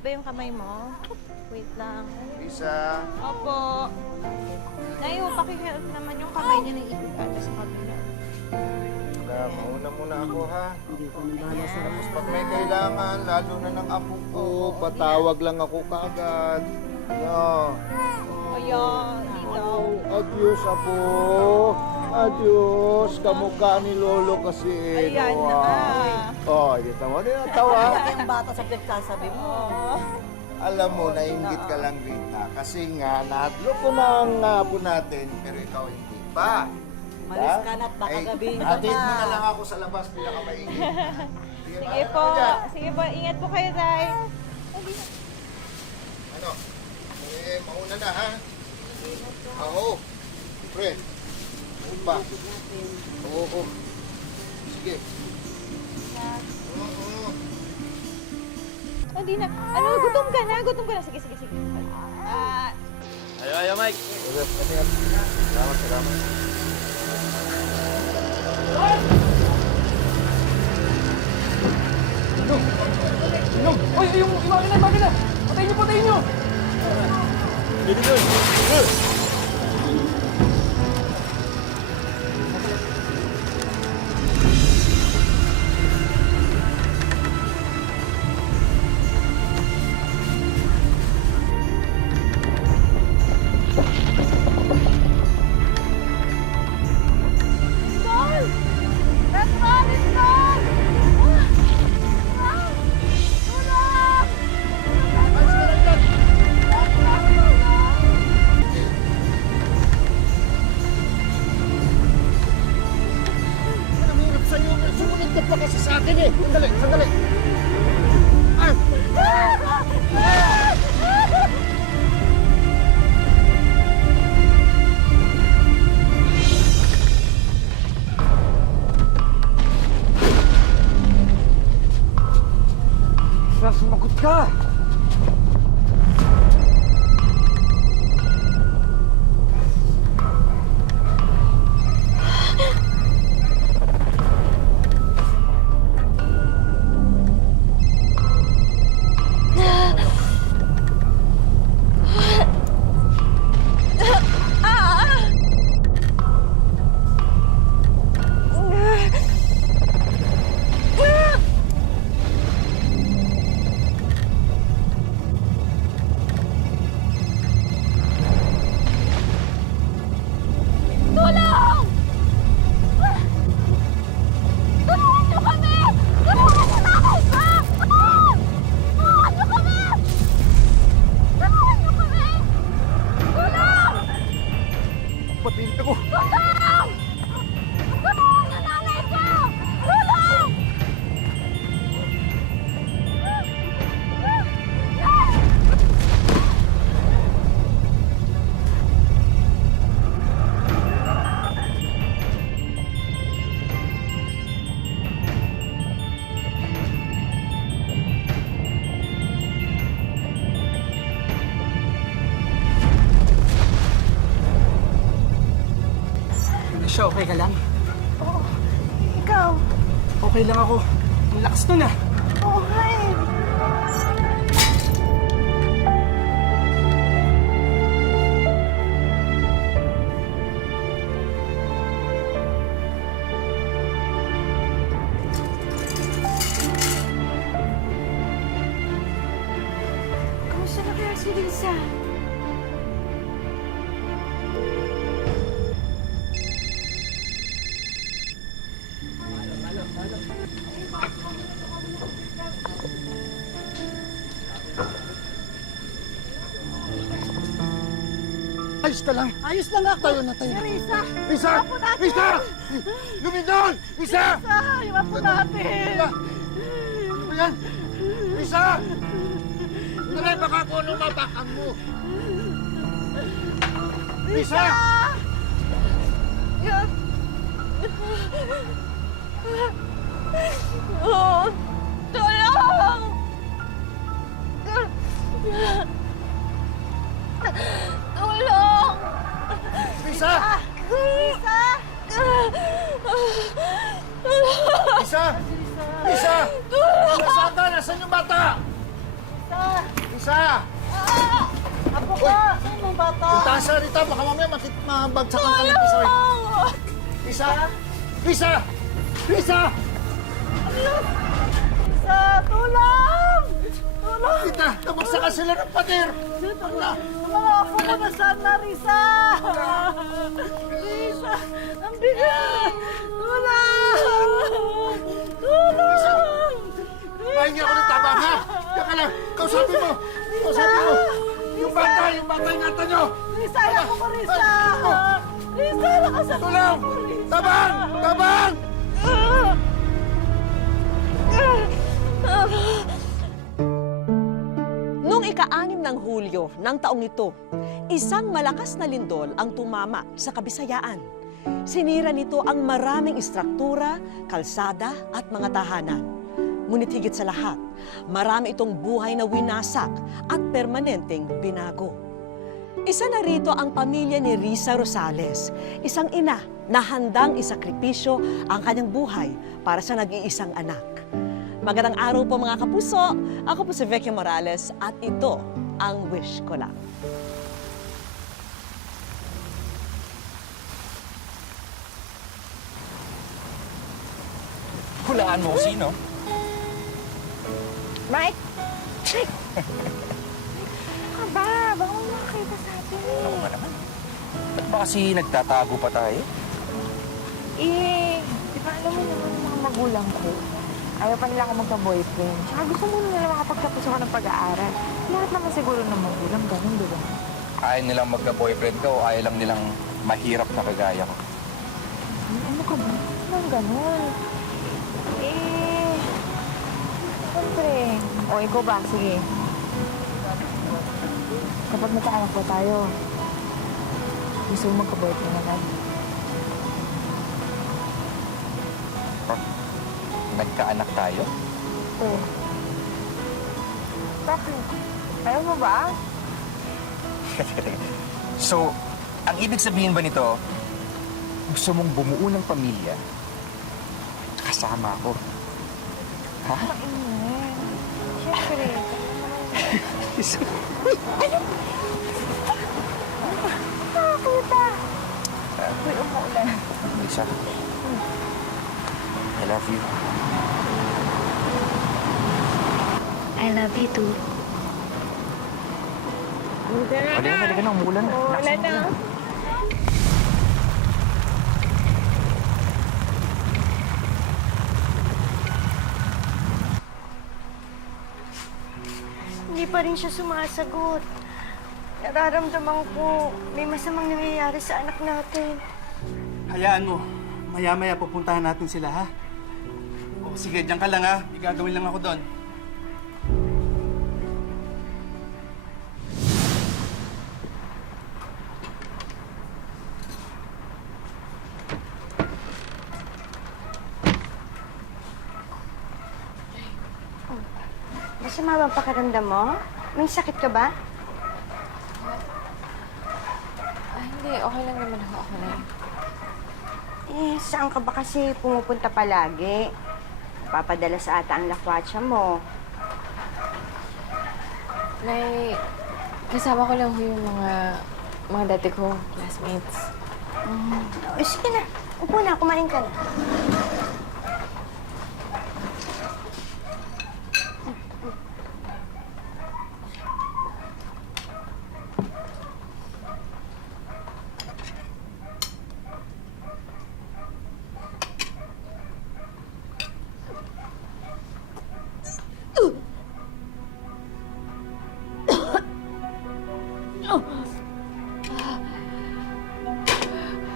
ba yung kamay mo? Wait lang. Lisa. Opo. Nay, pakihelp naman yung kamay niya na ikot ata sa kabila. Wala, mauna muna ako ha. Tapos pag may kailangan, lalo na ng apo ko, patawag lang ako kaagad. No. Ayan, dito. Adios, apo. Adios. Kamukha ni Lolo kasi. Ayan no, na. Oh, dito mo din ang tawa. Yung bata sa pinagsasabi mo. Alam mo, nainggit ka lang, Rita. Kasi nga, nahadlo ko na ang apo natin, pero ikaw hindi pa. Malis ka na't baka gabihin ka Atid mo na pa. lang ako sa labas, pinakamaingit. Sige po. Sige po, ingat po kayo, Day. Ano? Mauna na, ha? Oo. Pre. Pa. Oo. Sige. Oo. Hindi na. Ano, gutom ka na. Gutom ka na. Sige, sige, sige. Ayo, Mike. Salamat, salamat. Inom! Uy, yung makina! Patayin nyo! Dito doon! Hirap sa'yo. Sumunod ka pa kasi sa akin eh. Sandali, sandali. Ah! Sumagot ka! Tulong! Tulungan niyo kami! Tulungan niyo na ako! Tulungan niyo kami! Tulungan niyo kami! Tulong! Patiin ko. Tulong! Tulungan niyo nanay ko! Tulong! Siya, okay ka lang? Oo. Ikaw. Okay lang ako. Ang lakas nun ah. Oo nga eh. Kamusta na kaya si Lisa? Ayos ka lang. Ayos lang ako. Tayo na, tayo na. Risa! Lisa! Apo natin! Lisa! Lumindol! Lisa! Risa! Yung apo natin! Ano ba yan? Lisa! Dali, baka ako ano matakang mo. Lisa! Oh, tulong! Tulong! Lisa! Lisa! Lisa! Lisa! Nasaan ka? Nasaan yung bata? Risa! Risa! Apo ka! Saan mo bata? Yung taas na Rita, baka mamaya mabagsakan ka ng Risa. Risa! Risa! Risa! Risa, tulong! Tulong! Rita, nabagsakan sila ng pader! Ala! Mga apo ko nasaan na, Risa? Risa, ang bigat! Tulong! Tulong! Pahingi ako ng tabang, ha? Teka lang, kausapin mo! Kausapin mo! Yung bata ingatan nyo! Risa, anak ko, Risa! Risa, lakasan mo Tulong! ako, Risa! Tabang! Tabang! Noong ika-6 ng Hulyo ng taong ito, isang malakas na lindol ang tumama sa Kabisayaan. Sinira nito ang maraming istruktura, kalsada at mga tahanan. Ngunit higit sa lahat, marami itong buhay na winasak at permanenteng binago. Isa na rito ang pamilya ni Risa Rosales, isang ina na handang isakripisyo ang kanyang buhay para sa nag-iisang anak. Magandang araw po mga kapuso. Ako po si Vicky Morales at ito ang Wish Ko Lang. Hulaan mo kung sino. Mike! Mike! Ka ba? Baka mo makakita sa atin eh. Ano ba naman? Ba't ba kasi nagtatago pa tayo? Eh, di ba alam mo naman ng mga magulang ko? Ayaw pa nila ako magka-boyfriend. Tsaka gusto mo nila makapagtapos ako ng pag-aaral. Lahat naman siguro ng magulang, ganun, di ba? Ayaw nilang magka-boyfriend ka o ayaw lang nilang mahirap na kagaya ko? Ano ka ba? Anong ganun? Eh, siyempre. O, ikaw ba? Sige. Kapag magkaanak ba tayo, gusto mo magka-boyfriend agad? Nagkaanak tayo? Oo. Bakit? Ayaw mo ba? So, ang ibig sabihin ba nito, gusto mong bumuo ng pamilya kasama ako? Ha? Mainit. Siyempre. Nakakita. Uy, umuulan. Lisa, I love you. I love you too. Halika na, umuulan na. Umuulan na. Hindi pa rin siya sumasagot. Nararamdaman ko may masamang nangyayari sa anak natin. Hayaan mo. Maya-maya pupuntahan natin sila, ha? O, sige, diyan ka lang, ha? May gagawin lang ako doon. Masama ba ang pakiramdam mo? May sakit ka ba? Hindi, okay lang naman ako. Okay lang. Eh, saan ka ba kasi pumupunta palagi? Papadala sa ata ang lakwatsa mo. Nay, kasama ko lang ho yung mga dati ko, classmates. Sige na. Upo na, kumain ka na.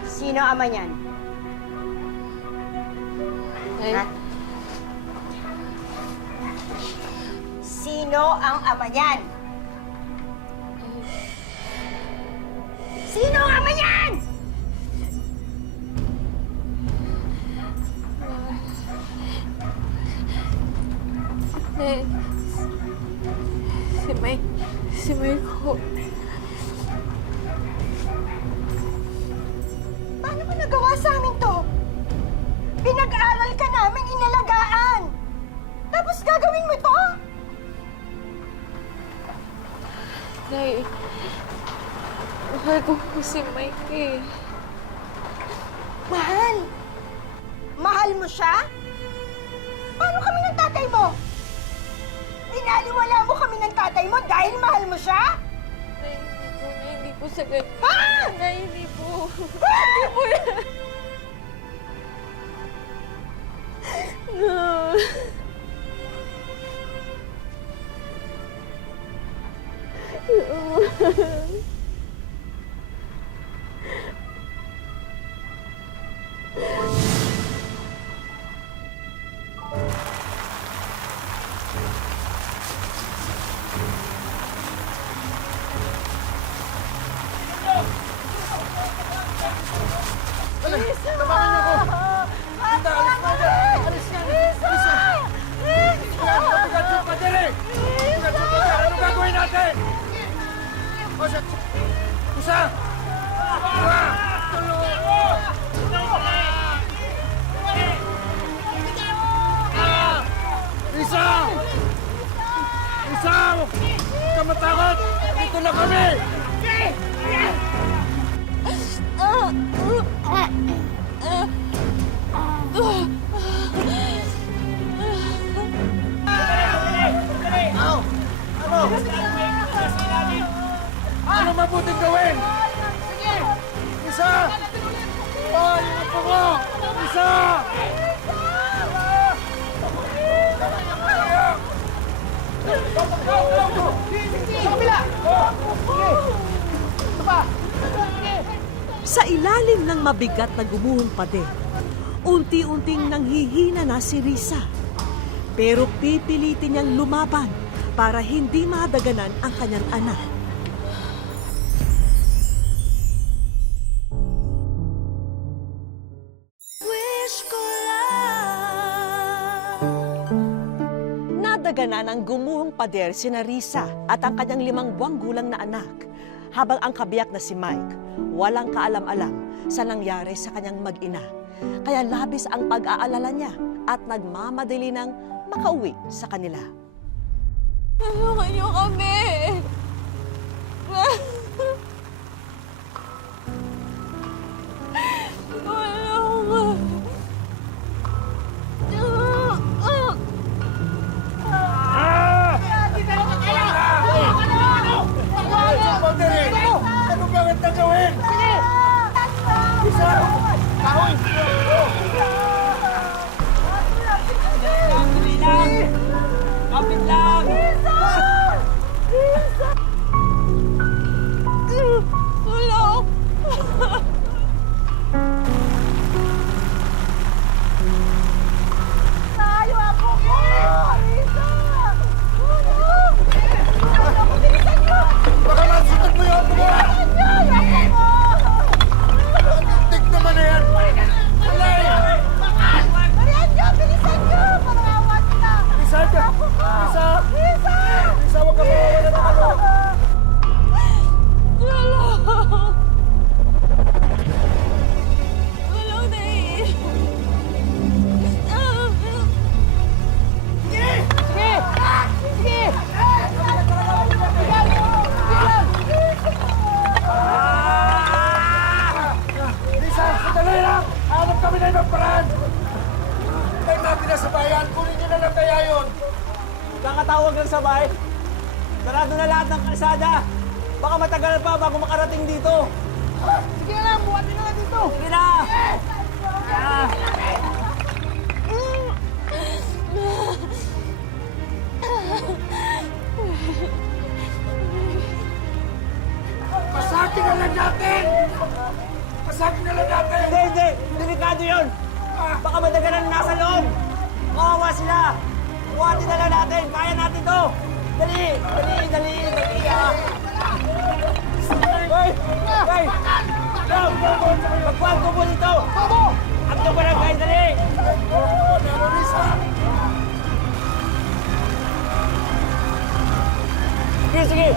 Sino ama niyan? Nay, Ha? Sino ang ama niyan? Sino ang ama niyan? Nay, si Mike ho. Paano mo nagawa sa amin to? Pinag-aral ka namin inalagaan. Tapos gagawin mo to? Nay, mahal ko po si Mike eh. Mahal? Mahal mo siya? Paano kami ng tatay mo? Dinaliwala mo kami ng tatay mo dahil mahal mo siya? Nay, hindi po sa ganun. Ha? Nay, hindi po. Hindi po yan. No. Ano gagawin natin? Isa! Isa! Isa! Huwag ka matakot! Dito na kami! Ano mabuting gawin? Sige! Isa! Oh, yung apo mo! Isa! Sa ilalim ng mabigat na gumuhong pader, unti-unting nanghihina na si Risa. Pero pipilitin niyang lumaban para hindi madaganan ang kanyang anak. Nadaganan ang gumuhong pader si Risa at ang kanyang 5 buwang gulang na anak, habang ang kabiyak na si Mike walang kaalam-alam sa nangyari sa kanyang mag-ina. Kaya labis ang pag-aalala niya at nagmamadali ng makauwi sa kanila. Tulungan niyo kami. Tulungan. Ano ba ang gagawin? Isa! Kahoy! Kapit lang! Tulong. Tayo ako ko! Risa! Tulong! Tulong ko, bilisan niyo! Baka masukat mo yung apo mo! Bilisan niyo! Yung apo ko! Tik naman na yan! Alay! Marian niyo! Bilisan niyo! Parang awa nila! Isa ka! Apo ko! Isa! Risa! Isa, huwag ka mawawala ng ano! Tulong. Tulong, Nay. Lisa, sandali lang! Hanap kami na ibang paraan! Hintay natin na sa bayan. Kunin nyo na lang kaya yun. Kakatawag lang sa bahay. Sarado na lahat ng kalsada. Baka matagal pa bago makarating dito. Sige na lang! Buhatin na nga dito! Sige na! Pasakin na lang natin! Pasakin na lang natin! Hindi, hindi! Delikado yun! Baka madagalan nasa loob! Kawawa sila! Buhatin na lang natin! Kaya natin to! Dali! Dali! Dali! Dali! Hoy! Hoy! Magpuan ko po dito! Ang ito barangay! Dali! Sige, sige!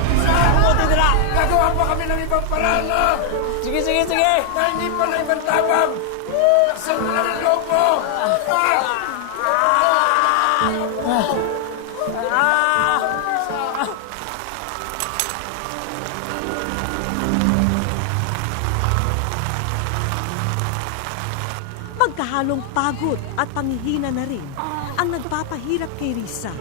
Buti nila! Gagawa pa kami ng ibang paraan na! Sige, sige, sige! Dahil hindi pa na ibang tabang! Laksan mo na ng loob mo! halong pagod at panghihina na rin ang nagpapahirap kay Risa.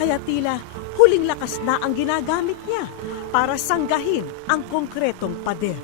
Kaya tila huling lakas na ang ginagamit niya para sanggahin ang konkretong pader.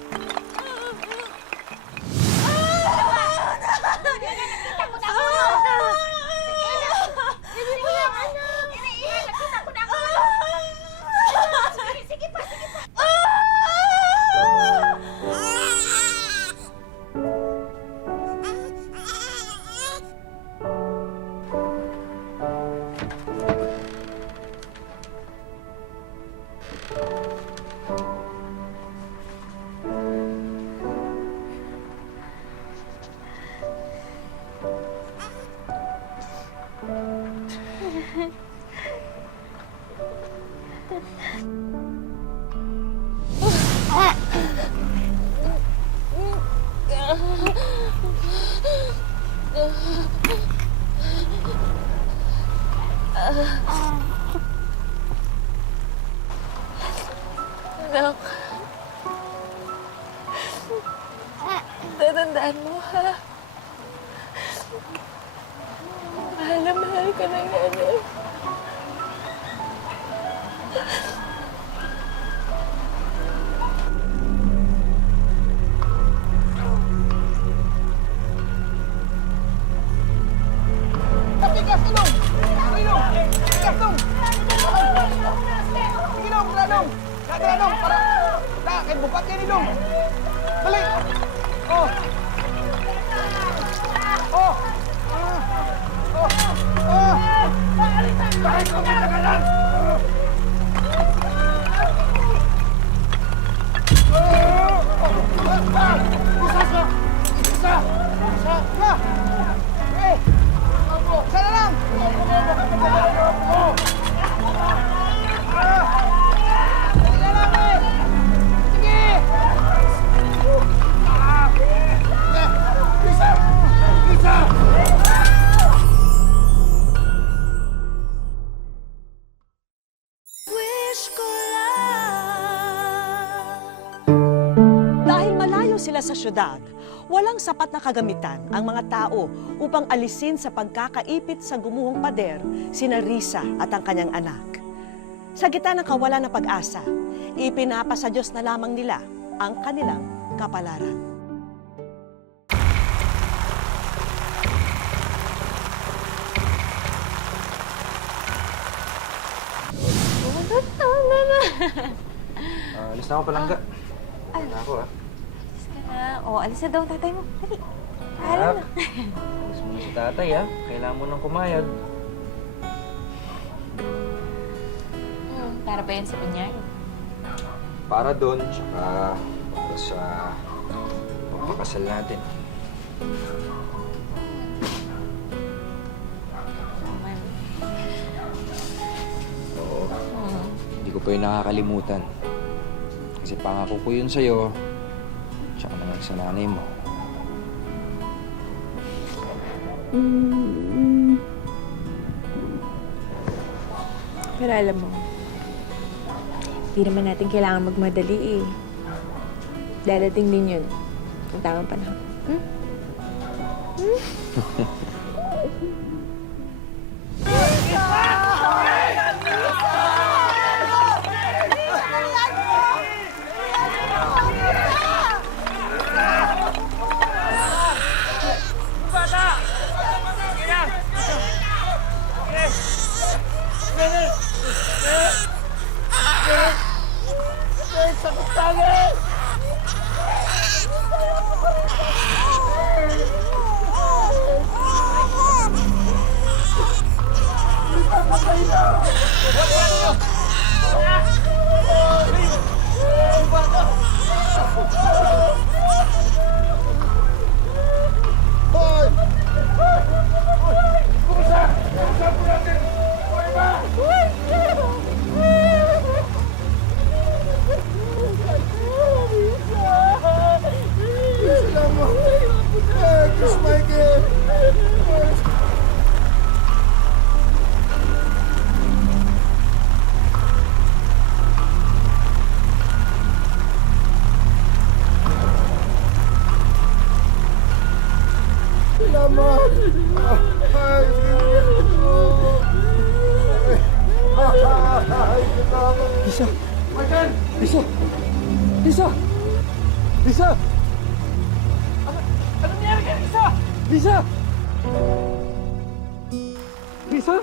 Anak. Tatandaan mo, ha? Mahal na mahal ka ng nanay. Tigas, Inong! Inong! Tigas, Dong! Sige, Dong! Ranong! Ranong! Para! Kaya bukat yan, Inong! Dali! Oh! Oh! Oh! Oh! Bakit ko matagalan? Isa! Isa! Isa! Isa! Eh! Sana lang! Dali lang eh! Sige! Isa! Isa! Dahil malayo sila sa syudad, walang sapat na kagamitan ang mga tao upang alisin sa pagkakaipit sa gumuhong pader sina Risa at ang kanyang anak. Sa gitna ng kawalan ng pag-asa, ipinapasa Diyos na lamang nila ang kanilang kapalaran. Alis na ako, Palangga. Alis na ako, ha? Alis na daw ang tatay mo. Dali. Anak, alis mo na si tatay, ha? Kailangan mo nang kumayod. Para pa yan sa bunyag. Para doon, tsaka para sa pagpapakasal natin. Oo. Hindi ko pa yun nakakalimutan. Kasi pangako ko yun sa'yo, tsaka naman sa nanay mo. Pero alam mo, hindi naman natin kailangan magmadali eh. Dadating din yun. Ang tamang panahon. Lisa! Lisa! Lisa! Lisa! Ano nangyari kay Lisa? Lisa! Lisa?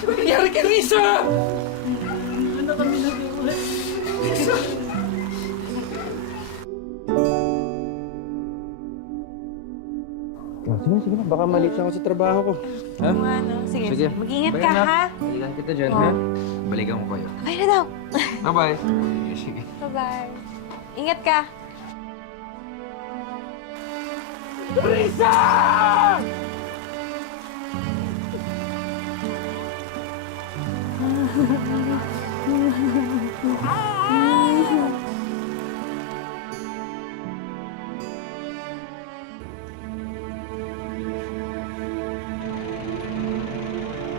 Ano nangyari kay Lisa? Sige na, baka malit ako sa trabaho ko. Ha? Sige, Sige. mag-ingat Bye, ka, anak. ha? Balikan kita dyan, ha? Balikan ko kayo. Bye na daw. Bye-bye. Sige. Bye-bye. Ingat ka. Risa!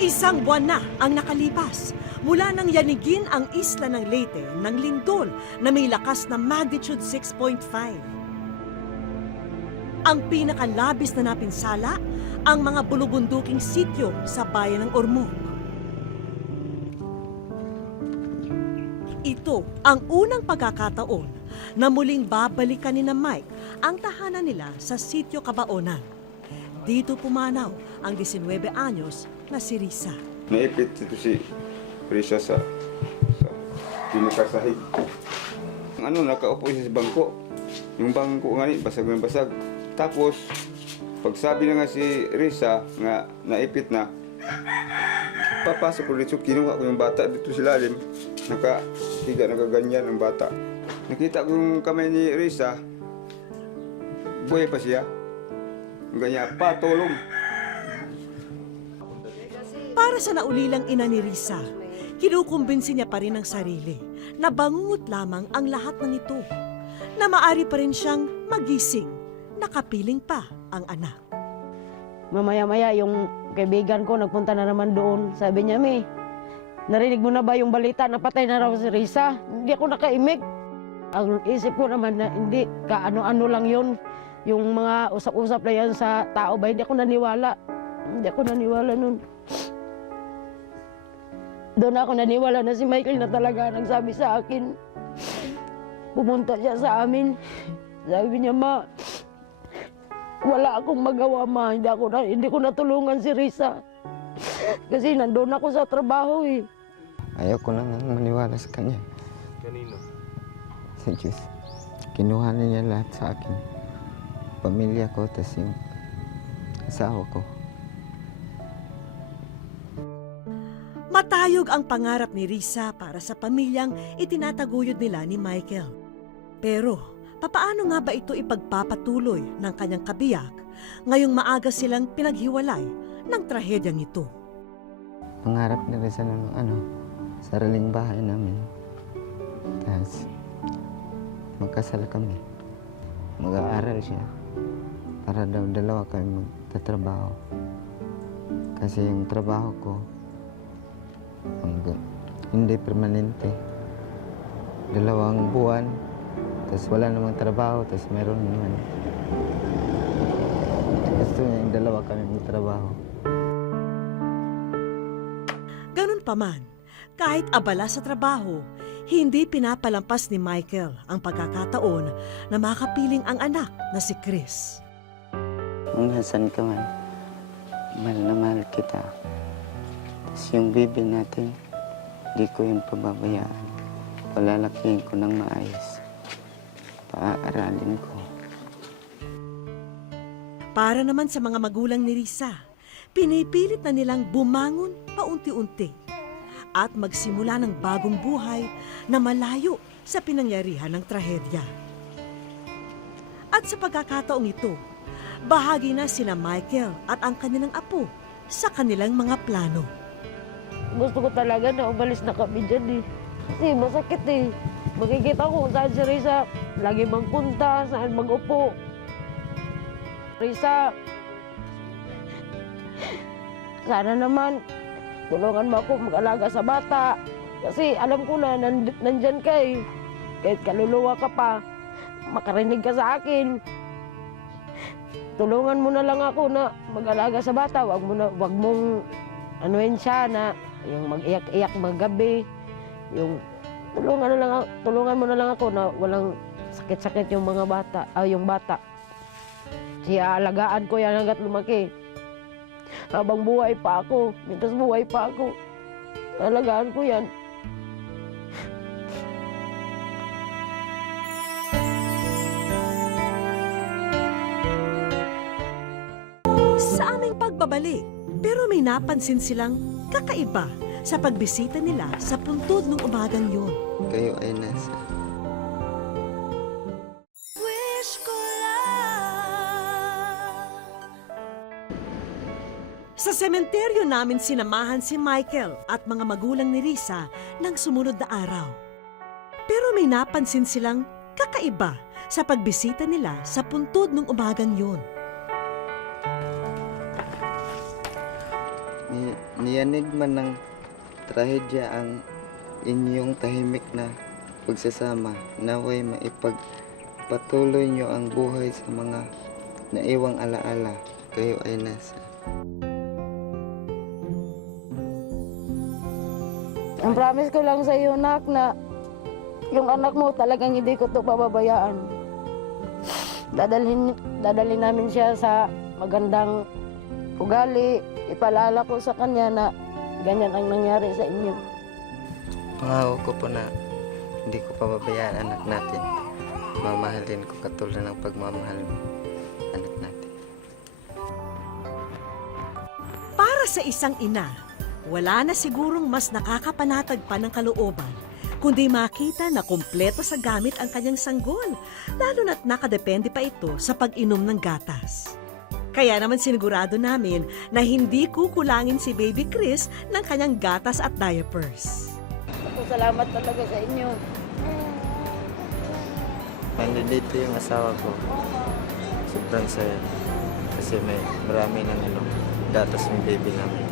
Isang buwan na ang nakalipas mula nang yanigin ang isla ng Leyte ng lindol na may lakas na magnitude 6.5. Ang pinakalabis na napinsala, ang mga bulubunduking sityo sa bayan ng Ormoc. Ito ang unang pagkakataon na muling babalikan ni na Mike ang tahanan nila sa sityo Cabaonan. Dito pumanaw ang 19 anyos na si Risa. Naipit ito si Risa sa pinakasahig. Nakaupo siya sa bangko. Yung bangko nga basag na basag. Tapos, pag sabi na nga si Risa nga naipit na, papasok ko dito, kinuha ko yung bata dito sa lalim. Nakahiga, nakaganyan ang bata. Nakita ko yung kamay ni Risa, buhay pa siya. Ganyan, patulong. Para sa naulilang ina ni Risa, kinukumbinsi niya pa rin ang sarili na bangungot lamang ang lahat ng ito, na maari pa rin siyang magising, nakapiling pa ang anak. Mamaya-maya yung kaibigan ko nagpunta na naman doon. Sabi niya, May, narinig mo na ba yung balita na patay na raw si Risa? Hindi ako nakaimik. Ang isip ko naman na hindi, kaano-ano lang yun. Yung mga usap-usap na yan sa tao ba, hindi ako naniwala. Hindi ako naniwala nun. Doon ako naniwala na si Michael na talaga nagsabi sa akin. Pumunta siya sa amin. Sabi niya, Ma, wala akong magawa, Ma. Hindi ko natulungan si Risa. Kasi nandun ako sa trabaho eh. Ayoko na maniwala sa kanya. Kanino? Sa Diyos. Kinuha na niya lahat sa akin. Pamilya ko, tas yung asawa ko. Matayog ang pangarap ni Risa para sa pamilyang itinataguyod nila ni Michael. Pero, papaano nga ba ito ipagpapatuloy ng kanyang kabiyak ngayong maaga silang pinaghiwalay ng trahedyang ito? Pangarap ni Risa ng sariling bahay namin. Tapos, magkasal kami. Mag-aaral siya. Para daw dalawa kami magtatrabaho. Kasi yung trabaho ko, hindi permanente. 2 buwan, tapos wala namang trabaho, tapos meron naman. Gusto niya yung 2 kami magtrabaho. Ganun pa man, kahit abala sa trabaho, hindi pinapalampas ni Michael ang pagkakataon na makapiling ang anak na si Chris. Kung nasan ka man, mahal na mahal kita. Tapos yung baby natin, di ko yung pababayaan. Palalakihin ko ng maayos. Paaaralin ko. Para naman sa mga magulang ni Risa, pinipilit na nilang bumangon paunti-unti at magsimula ng bagong buhay na malayo sa pinangyarihan ng trahedya. At sa pagkakataong ito, bahagi na sina Michael at ang kanilang apo sa kanilang mga plano. Gusto ko talaga na umalis na kami dyan eh. Kasi masakit eh. Makikita ko kung saan si Risa lagi magpunta, saan mag-upo. Risa, sana naman tulungan mo ako mag-alaga sa bata. Kasi alam ko na nandyan ka eh. Kahit kaluluwa ka pa, makarinig ka sa akin. tulungan mo na lang ako na mag-alaga sa bata. Wag mong anuin siya na yung mag-iyak-iyak magabi. Yung tulungan mo na lang ako na walang sakit-sakit yung mga bata, yung bata. Siya alagaan ko yan hanggat lumaki. Habang buhay pa ako, mintas buhay pa ako, alagaan ko yan. Sa aming pagbabalik, pero may napansin silang kakaiba sa pagbisita nila sa puntod ng umagang yun. Kayo ay nasa. Sa sementeryo namin sinamahan si Michael at mga magulang ni Risa ng sumunod na araw. Pero may napansin silang kakaiba sa pagbisita nila sa puntod ng umagang yun. Niyanig man ng trahedya ang inyong tahimik na pagsasama. Naway maipagpatuloy nyo ang buhay sa mga naiwang alaala. Kayo ay nasa. Ang promise ko lang sa iyo, nak, na yung anak mo talagang hindi ko to pababayaan. Dadalhin namin siya sa magandang ugali. Ipaalala ko sa kanya na ganyan ang nangyari sa inyo. Pangako ko po na hindi ko pababayaan anak natin. Mamahalin ko katulad ng pagmamahal mo, anak natin. Para sa isang ina, wala na sigurong mas nakakapanatag pa ng kalooban kundi makita na kumpleto sa gamit ang kanyang sanggol, lalo na't nakadepende pa ito sa pag-inom ng gatas. Kaya naman sinigurado namin na hindi kukulangin si Baby Chris ng kanyang gatas at diapers. Salamat talaga sa inyo. Nandito yung asawa ko. Sobrang saya. Kasi may marami ng gatas ng baby namin.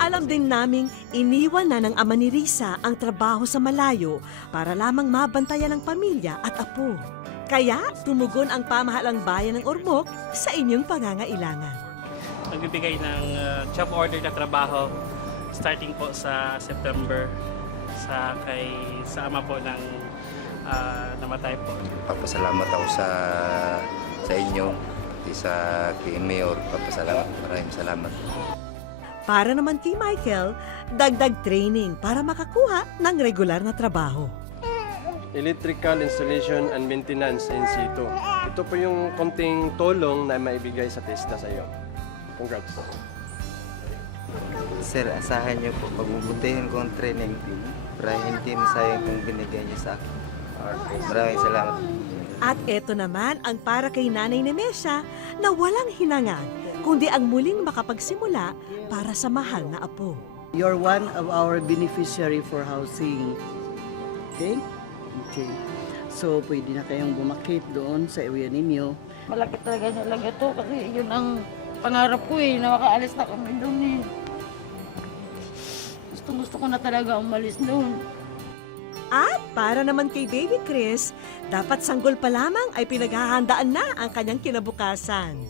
Alam din naming iniwan na ng ama ni Risa ang trabaho sa malayo para lamang mabantayan ang pamilya at apo. Kaya tumugon ang pamahalang bayan ng Ormoc sa inyong pangangailangan. Nagbibigay ng job order na trabaho starting po sa September sa ama po ng namatay po. Papasalamat ako sa inyo, pati sa kay Mayor. Maraming salamat. Para naman kay Michael, dagdag training para makakuha ng regular na trabaho. Electrical installation and maintenance in situ. Ito po yung konting tulong na maibigay sa TESDA sa iyo. Congrats. Sir, asahan niyo po, pagbubutihin ko ang training para hindi masayang kung binigay niyo sa akin. Maraming salamat. At eto naman ang para kay Nanay Nemesha na walang hinangad, kundi ang muling makapagsimula para sa mahal na apo. You're one of our beneficiary for housing. Okay? Okay. So, pwede na kayong bumakit doon sa area ninyo. Malaki talaga to kasi yun ang pangarap ko na makaalis na kami doon Gusto ko na talaga umalis doon. At para naman kay Baby Chris, dapat sanggol pa lamang ay pinaghahandaan na ang kanyang kinabukasan.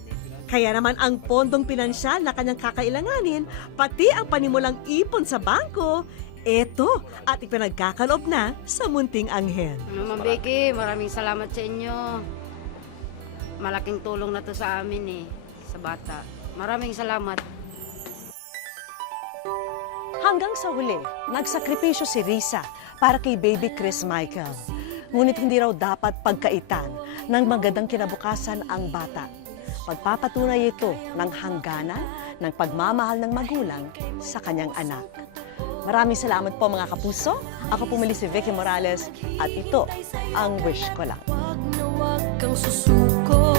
Kaya naman ang pondong pinansyal na kanyang kakailanganin, pati ang panimulang ipon sa bangko, eto at ipinagkakaloob na sa munting anghel. Ma'am Becky, maraming salamat sa inyo. Malaking tulong na to sa amin sa bata. Maraming salamat. Hanggang sa huli, nagsakripisyo si Risa para kay Baby Chris Michael. Ngunit hindi raw dapat pagkaitan ng magandang kinabukasan ang bata. Pagpapatunay ito ng hangganan ng pagmamahal ng magulang sa kanyang anak. Maraming salamat po mga kapuso. Ako pumili si Vicky Morales at ito ang wish ko lang. Wag na wag kang susuko.